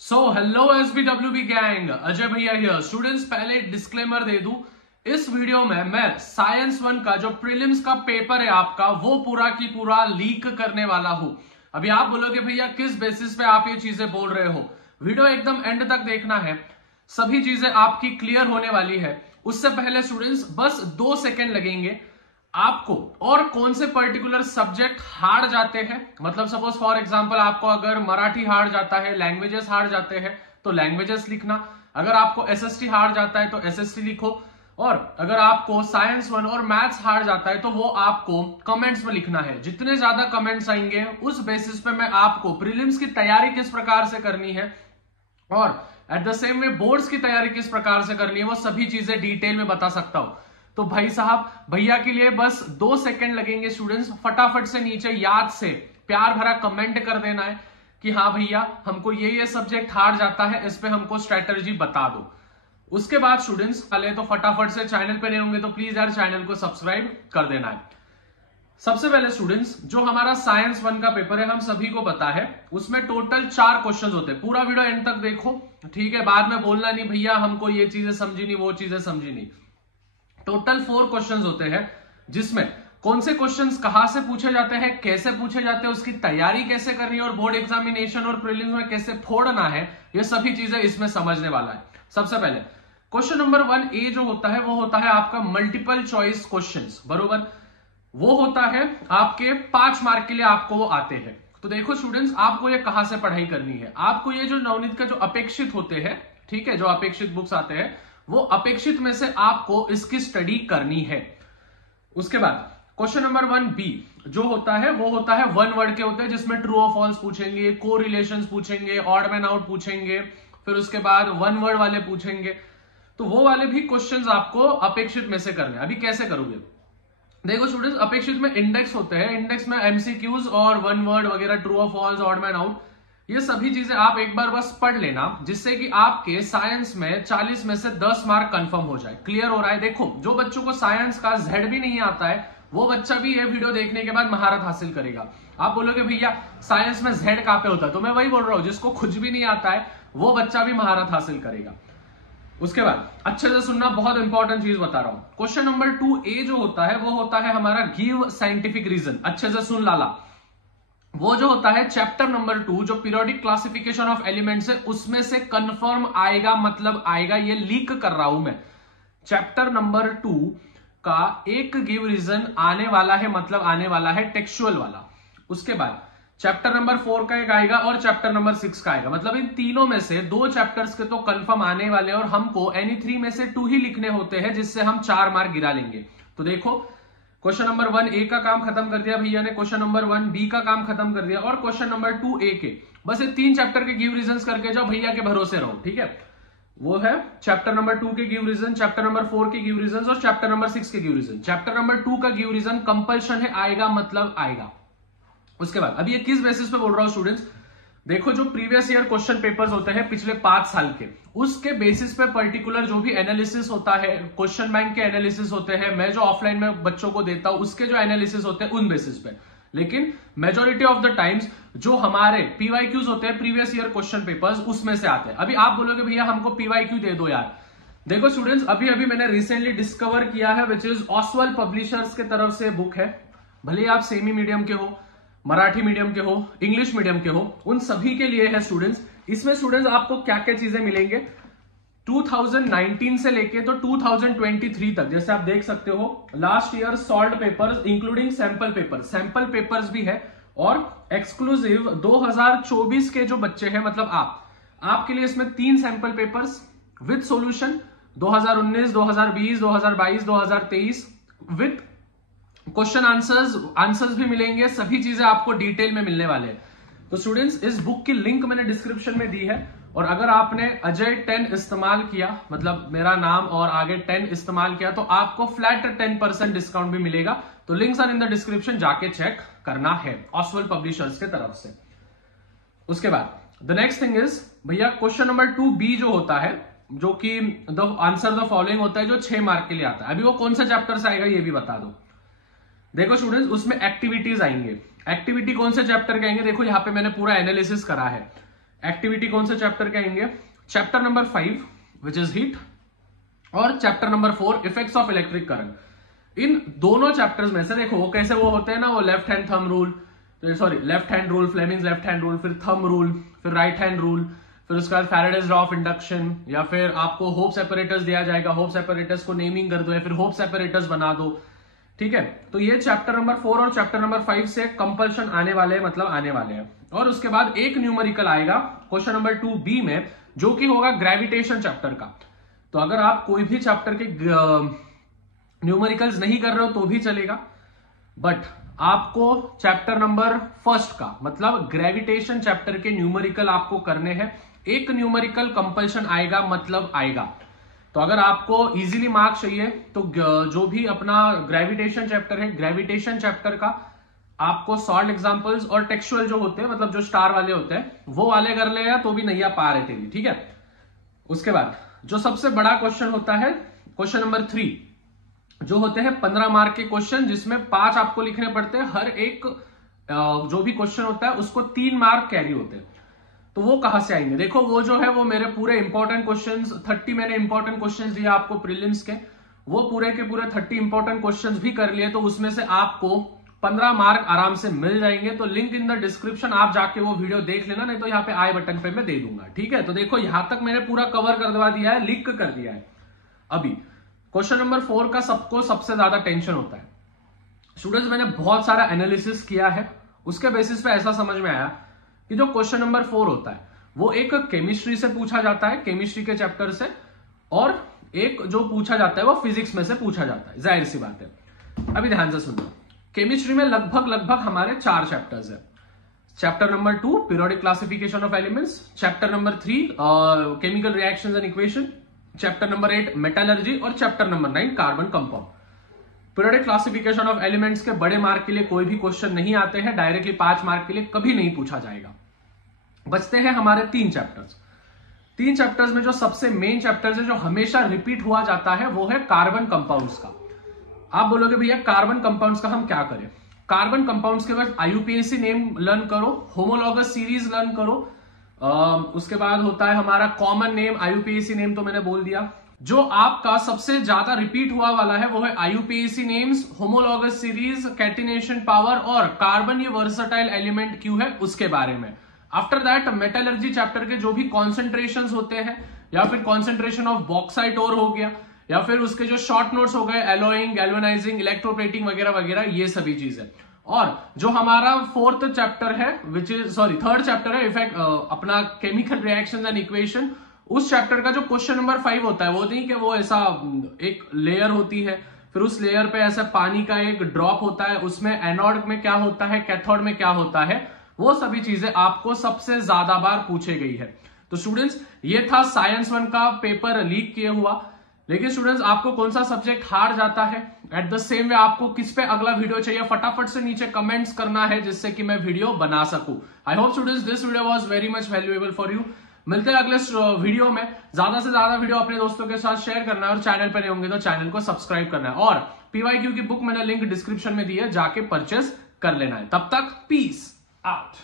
So hello SBWB gang, Ajay भैया here. Students, पहले disclaimer दे दूं, इस वीडियो में मैं साइंस 1 का जो प्रीलिम्स का पेपर है आपका, वो पूरा की पूरा लीक करने वाला हूं। अभी आप बोलोगे भैया किस बेसिस पे आप ये चीजें बोल रहे हो। वीडियो एकदम एंड तक देखना है, सभी चीजें आपकी क्लियर होने वाली है। उससे पहले स्टूडेंट्स बस 2 सेकेंड लगेंगे आपको, और कौन से पर्टिकुलर सब्जेक्ट हार्ड जाते हैं, मतलब सपोज फॉर एग्जांपल आपको अगर मराठी हार्ड जाता है, लैंग्वेजेस हार्ड जाते हैं तो लैंग्वेजेस लिखना। अगर आपको SST हार्ड जाता है तो SST लिखो, और अगर आपको साइंस 1 और मैथ्स हार्ड जाता है तो वो आपको कमेंट्स में लिखना है। जितने ज्यादा कमेंट्स आएंगे उस बेसिस पे मैं आपको प्रीलिम्स की तैयारी किस प्रकार से करनी है और at the same way boards की तैयारी किस प्रकार से करनी है, वो सभी चीजें डिटेल में बता सकता हूं। तो भाई साहब, भैया के लिए बस 2 सेकंड लगेंगे। स्टूडेंट्स फटाफट से नीचे याद से प्यार भरा कमेंट कर देना है कि हाँ भैया हमको ये सब्जेक्ट हार्ड जाता है, इस पे हमको स्ट्रेटजी बता दो। उसके बाद स्टूडेंट्स पहले तो फटाफट से, चैनल पे नहीं होंगे तो प्लीज यार चैनल को सब्सक्राइब कर देना है। सबसे पहले स्टूडेंट्स, जो हमारा साइंस 1 का पेपर है हम सभी को पता है, उसमें टोटल 4 क्वेश्चंस होते हैं। पूरा वीडियो एंड तक देखो, ठीक है? बाद में बोलना नहीं भैया हमको ये चीजें समझी नहीं, वो चीजें समझी नहीं। टोटल 4 क्वेश्चंस होते हैं, जिसमें कौन से क्वेश्चंस कहां से पूछे जाते हैं, कैसे पूछे जाते हैं, उसकी तैयारी कैसे करनी है, और बोर्ड एग्जामिनेशन और प्रीलिम्स में कैसे फोड़ना है, ये सभी चीजें इसमें समझने वाला है। सबसे पहले क्वेश्चन नंबर 1A जो होता है वो होता है आपका मल्टीपल चॉइस क्वेश्चंस, बरोबर? वो होता है आपके 5 मार्क के लिए, आपको वो आते हैं। तो देखो स्टूडेंट्स, आपको ये कहां से पढ़ाई करनी है। आपको ये जो नवनीत का जो अपेक्षित होते हैं, ठीक है, जो अपेक्षित बुक्स आते हैं, वो अपेक्षित में से आपको इसकी स्टडी करनी है। उसके बाद क्वेश्चन नंबर 1B जो होता है वो होता है 1 वर्ड के होते हैं, जिसमें ट्रू और फॉल्स पूछेंगे, को रिलेशंस पूछेंगे, ऑड मैन आउट पूछेंगे, फिर उसके बाद 1 वर्ड वाले पूछेंगे। तो वो वाले भी क्वेश्चंस आपको अपेक्षित में से करने हैं। अभी कैसे करोगे, देखो स्टूडेंट्स, अपेक्षित में इंडेक्स होते हैं, इंडेक्स में MCQs और 1 वर्ड वगैरह, ट्रू और फॉल्स, ऑड मैन आउट, ये सभी चीजें आप एक बार बस पढ़ लेना, जिससे कि आपके साइंस में 40 में से 10 मार्क कंफर्म हो जाए। क्लियर हो रहा है? देखो, जो बच्चों को साइंस का Z भी नहीं आता है, वो बच्चा भी ये वीडियो देखने के बाद महारत हासिल करेगा। आप बोलोगे भैया साइंस में Z कहां पे होता है, तो मैं वही बोल रहा हूं, जिसको कुछ भी नहीं आता है वो बच्चा भी महारत हासिल करेगा। उसके बाद अच्छे से सुनना, बहुत इंपॉर्टेंट चीज बता रहा हूं। क्वेश्चन नंबर 2A जो होता है वो होता है हमारा गिव साइंटिफिक रीजन। अच्छे से सुन लाला, वो जो होता है चैप्टर नंबर 2 जो पीरियोडिक क्लासिफिकेशन ऑफ एलिमेंट्स है, उसमें से कंफर्म आएगा, मतलब आएगा, ये लीक कर रहा हूं मैं। चैप्टर नंबर 2 का एक गिव रीजन आने वाला है, मतलब आने वाला है टेक्सचुअल वाला। उसके बाद चैप्टर नंबर 4 का एक आएगा और चैप्टर नंबर 6 का आएगा, मतलब इन तीनों में से 2 चैप्टर्स के तो कंफर्म आने वाले, और हमको एनी 3 में से 2 ही लिखने होते हैं, जिससे हम 4 मार्क गिरा लेंगे। तो देखो, क्वेश्चन नंबर 1A का काम खत्म कर दिया भैया ने, क्वेश्चन नंबर 1B का काम खत्म कर दिया, और क्वेश्चन नंबर 2A के बस ये 3 चैप्टर के गिव रीजंस करके जाओ, भैया के भरोसे रहो, ठीक है? वो है चैप्टर नंबर 2 के गिव रीजन, चैप्टर नंबर 4 के गिव रीजन और चैप्टर नंबर 6 के गिव रीजन। चैप्टर नंबर 2 का गिव रीजन कंपल्शन है, आएगा मतलब आएगा। उसके बाद अभी ये किस बेसिस पे बोल रहा हूं स्टूडेंट्स, देखो जो प्रीवियस ईयर क्वेश्चन पेपर्स होते हैं पिछले 5 साल के, उसके बेसिस पे पर्टिकुलर जो भी एनालिसिस होता है, क्वेश्चन बैंक के एनालिसिस होते हैं, मैं जो ऑफलाइन में बच्चों को देता हूं उसके जो एनालिसिस होते हैं उन बेसिस पे। लेकिन मेजोरिटी ऑफ द टाइम्स जो हमारे PYQs होते हैं, प्रीवियस ईयर क्वेश्चन पेपर्स, उसमें से आते हैं। अभी आप बोलोगे भैया हमको PYQ दे दो यार। देखो स्टूडेंट्स, अभी मैंने रिसेंटली डिस्कवर किया है, विच इज ऑसवेल पब्लिशर्स के तरफ से बुक है। भले आप सेमी मीडियम के हो, मराठी मीडियम के हो, इंग्लिश मीडियम के हो, उन सभी के लिए है स्टूडेंट्स। इसमें स्टूडेंट्स आपको क्या क्या चीजें मिलेंगे 2019 से लेके तो 2023 तक, जैसे आप देख सकते हो, last year solve papers including sample papers भी है, और एक्सक्लूसिव 2024 के जो बच्चे हैं, मतलब आपके लिए इसमें 3 sample papers with solution 2019, 2020, 2022, 2023 with question answers भी मिलेंगे। सभी चीजें आपको डिटेल में मिलने वाले हैं। तो स्टूडेंट्स, इस बुक की लिंक मैंने डिस्क्रिप्शन में दी है, और अगर आपने अजय 10 इस्तेमाल किया, मतलब मेरा नाम और आगे 10 इस्तेमाल किया, तो आपको फ्लैट 10% डिस्काउंट भी मिलेगा। तो links are in the description, जाके चेक करना है ऑसवेल पब्लिशर्स के तरफ से। उसके बाद द नेक्स्ट थिंग इज भैया क्वेश्चन नंबर 2B जो होता है, जो कि द आंसर द फॉलोइंग होता है, जो 6 मार्क के लिए आता है। अभी वो कौन सा चैप्टर से आएगा ये भी बता दो। देखो स्टूडेंट्स, उसमें एक्टिविटीज आएंगे। एक्टिविटी कौन से चैप्टर के आएंगे, देखो यहाँ पे मैंने पूरा एनालिसिस करा है। एक्टिविटी कौन से चैप्टर के आएंगे? Chapter number 5 which is heat और chapter number 4 effects of electric current. इन दोनों चैप्टर्स में से देखो वो कैसे वो होते हैं ना, वो left hand thumb rule, sorry left hand rule, Fleming's left hand rule, फिर थंब रूल, फिर राइट हैंड रूल, फिर उसके बाद फैराडेज लॉ ऑफ इंडक्शन, या फिर आपको होप्स एपरेटस दिया जाएगा, होप्स एपरेटस को नेमिंग कर दो या फिर होप्स एपरेटस बना दो। ठीक है, तो ये चैप्टर नंबर 4 और चैप्टर नंबर 5 से कंपल्शन आने वाले हैं, मतलब आने वाले हैं। और उसके बाद एक न्यूमेरिकल आएगा क्वेश्चन नंबर 2B में, जो कि होगा ग्रेविटेशन चैप्टर का। तो अगर आप कोई भी चैप्टर के न्यूमेरिकल्स नहीं कर रहे हो तो भी चलेगा, बट आपको चैप्टर नंबर 1 का मतलब ग्रेविटेशन चैप्टर के न्यूमेरिकल आपको करने हैं। एक न्यूमेरिकल कंपल्शन आएगा, मतलब आएगा। तो अगर आपको इजीली मार्क्स चाहिए तो जो भी अपना ग्रेविटेशन चैप्टर है, ग्रेविटेशन चैप्टर का आपको सॉल्व एग्जांपल्स और टेक्सचुअल जो होते हैं, मतलब जो स्टार वाले होते हैं, वो वाले कर ले, या तो भी नहीं आ पा रहे थे। ठीक है, उसके बाद जो सबसे बड़ा क्वेश्चन होता है क्वेश्चन नंबर 3, जो होते हैं 15 मार्क के क्वेश्चन, जिसमें 5 आपको लिखने पड़ते हैं। हर एक जो भी क्वेश्चन होता है उसको 3 मार्क कैरी होते हैं। तो वो कहां से आएंगे? देखो वो जो है वो मेरे पूरे इंपॉर्टेंट क्वेश्चंस 30 मैंने इंपॉर्टेंट क्वेश्चंस दिए आपको प्रीलिम्स के, वो पूरे के पूरे 30 इंपॉर्टेंट क्वेश्चंस भी कर लिए, तो उसमें से आपको 15 मार्क आराम से मिल जाएंगे। तो लिंक इन द डिस्क्रिप्शन, आप जाके वो वीडियो देख लेना, नहीं तो यहाँ पे आई बटन पे मैं दे दूंगा। ठीक है, तो देखो यहां तक मैंने पूरा कवर करवा दिया है, लिख कर दिया है। अभी क्वेश्चन नंबर 4 का सबको सबसे ज्यादा टेंशन होता है। स्टूडेंट्स, मैंने बहुत सारा एनालिसिस किया है, उसके बेसिस पे ऐसा समझ में आया कि जो क्वेश्चन नंबर 4 होता है वो एक केमिस्ट्री से पूछा जाता है, केमिस्ट्री के चैप्टर से, और एक जो पूछा जाता है वो फिजिक्स में से पूछा जाता है, जाहिर सी बात है। अभी ध्यान से सुनो, केमिस्ट्री में लगभग हमारे 4 चैप्टर्स है। Chapter number 2 periodic classification of elements, chapter number 3 chemical reactions and equation, chapter number 8 metallurgy और chapter number 9 carbon compound. Periodic classification of elements के बड़े मार्क के लिए कोई भी क्वेश्चन नहीं आते हैं, डायरेक्टली 5 मार्क के लिए कभी नहीं पूछा जाएगा। बचते हैं हमारे 3 चैप्टर्स। 3 चैप्टर्स में जो सबसे मेन चैप्टर्स है, जो हमेशा रिपीट हुआ जाता है, वो है कार्बन कंपाउंड्स का। आप बोलोगे भैया कार्बन कंपाउंड्स का हम क्या करें? कार्बन कंपाउंड्स के बाद IUPAC नेम लर्न करो, होमोलॉगस सीरीज लर्न करो, उसके बाद होता है हमारा कॉमन नेम, IUPAC नेम तो मैंने बोल दिया। जो आपका सबसे ज्यादा रिपीट हुआ वाला है वो है IUPAC names, homologous series, catenation power और कार्बन ये वर्सटाइल एलिमेंट क्यों है उसके बारे में। आफ्टर दैट मेटलर्जी चैप्टर के जो भी कॉन्सेंट्रेशंस होते हैं, या फिर कॉन्सेंट्रेशन ऑफ बॉक्साइट ओर हो गया, या फिर उसके जो शॉर्ट नोट्स हो गए, एलोइंग, गैल्वेनाइजिंग, इलेक्ट्रोप्लेटिंग वगैरह वगैरह, ये सभी चीजें। और जो हमारा 4th चैप्टर है, विच इज 3rd चैप्टर है इफेक्ट अपना केमिकल रिएक्शंस एंड इक्वेशन, उस चैप्टर का जो क्वेश्चन नंबर 5 होता है, वो नहीं कि वो ऐसा एक लेयर होती है, फिर उस लेयर पे ऐसा पानी का एक ड्रॉप होता है, उसमें एनोड में क्या होता है, कैथोड में क्या होता है, वो सभी चीजें आपको सबसे ज्यादा बार पूछे गई है। तो स्टूडेंट्स, ये था साइंस 1 का पेपर लीक किया हुआ। लेकिन स्टूडेंट्स, आपको कौन सा सब्जेक्ट हार जाता है, एट द सेम वे आपको किस पे अगला वीडियो चाहिए, फटाफट से नीचे कमेंट्स करना है, जिससे कि मैं वीडियो बना सकूं। I hope students this video was very much valuable for you. मिलते हैं अगले वीडियो में। ज्यादा से ज्यादा वीडियो अपने दोस्तों के साथ शेयर करना है, और चैनल पर नहीं होंगे तो चैनल को सब्सक्राइब करना है, और PYQ की बुक मैंने लिंक डिस्क्रिप्शन में दी है, जाके परचेस कर लेना है। तब तक पीस आउट।